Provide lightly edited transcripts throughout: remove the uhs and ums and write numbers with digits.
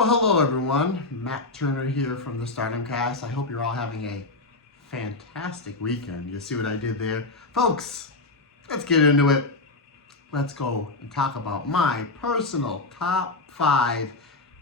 Well, hello everyone. Matt Turner here from the Stardom Cast. I hope you're all having a fantastic weekend. You see what I did there? Folks, let's get into it. Let's go and talk about my personal top 5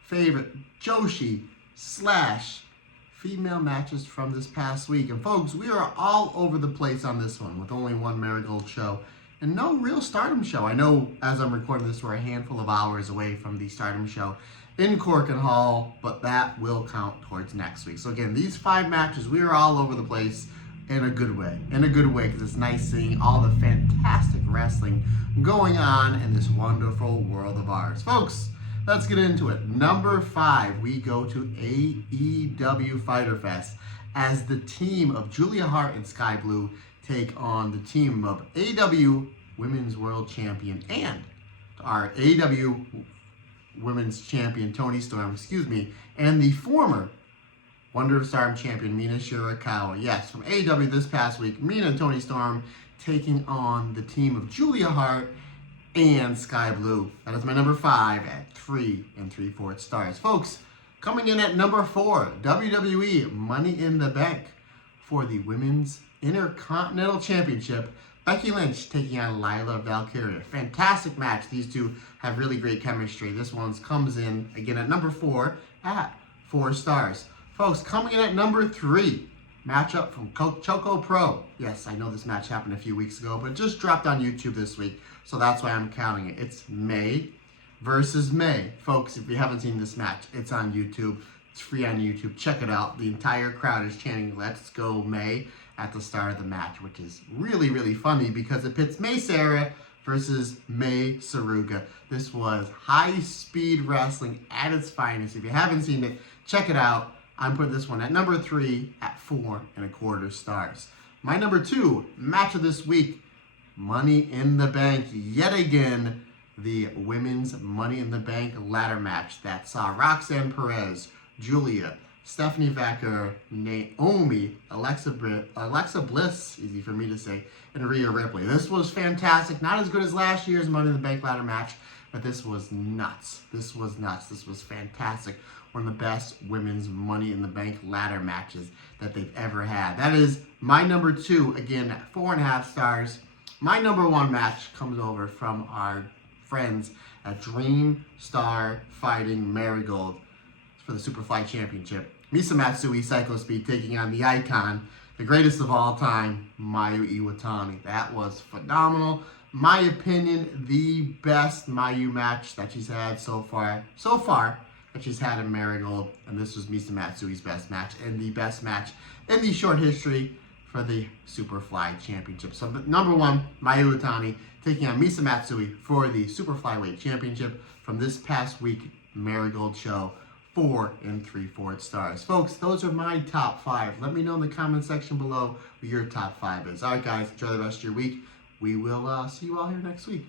favorite Joshi / female matches from this past week. And folks, we are all over the place on this one with only one Marigold show and no real Stardom show. I know as I'm recording this, we're a handful of hours away from the Stardom show in Cork and Hall, but that will count towards next week. So again, these 5 matches, we are all over the place in a good way. In a good way, because it's nice seeing all the fantastic wrestling going on in this wonderful world of ours. Folks, let's get into it. Number 5, we go to AEW Fyter Fest as the team of Julia Hart and Sky Blue take on the team of AEW Women's World Champion and our AEW Women's Champion Toni Storm, and the former Wonder of Stardom Champion Mina Shirakawa. Yes, from AEW this past week, Mina and Toni Storm taking on the team of Julia Hart and Sky Blue. That is my number 5 at 3 3/4 stars. Folks, coming in at number 4, WWE Money in the Bank for the Women's Intercontinental Championship. Becky Lynch taking on Lila Valkyria. Fantastic match. These two have really great chemistry. This one comes in, again, at number 4 at 4 stars. Folks, coming in at number 3, matchup from Choco Pro. Yes, I know this match happened a few weeks ago, but it just dropped on YouTube this week, so that's why I'm counting it. It's May versus May. Folks, if you haven't seen this match, it's on YouTube. It's free on YouTube. Check it out. The entire crowd is chanting, "Let's go May," at the start of the match, which is really, really funny because it pits May Sarah versus May Saruga. This was high-speed wrestling at its finest. If you haven't seen it, check it out. I'm putting this one at number 3 at 4 1/4 stars. My number 2 match of this week, Money in the Bank. Yet again, the Women's Money in the Bank ladder match that saw Roxanne Perez, Julia, Stephanie Vacker, Naomi, Alexa Bliss, easy for me to say, and Rhea Ripley. This was fantastic. Not as good as last year's Money in the Bank ladder match, but this was nuts. This was fantastic. One of the best women's Money in the Bank ladder matches that they've ever had. That is my number 2, again, at 4 1/2 stars. My number 1 match comes over from our friends at Dream Star Fighting Marigold for the Superfly Championship. Misa Matsui, Psycho Speed, taking on the icon, the greatest of all time, Mayu Iwatani. That was phenomenal. My opinion, the best Mayu match that she's had so far that she's had in Marigold. And this was Misa Matsui's best match and the best match in the short history for the Superfly Championship. So number 1, Mayu Iwatani taking on Misa Matsui for the Superflyweight Championship from this past week Marigold show. 4 3/4 stars. Folks, those are my top 5. Let me know in the comment section below what your top 5 is. All right, guys, enjoy the rest of your week. We will see you all here next week.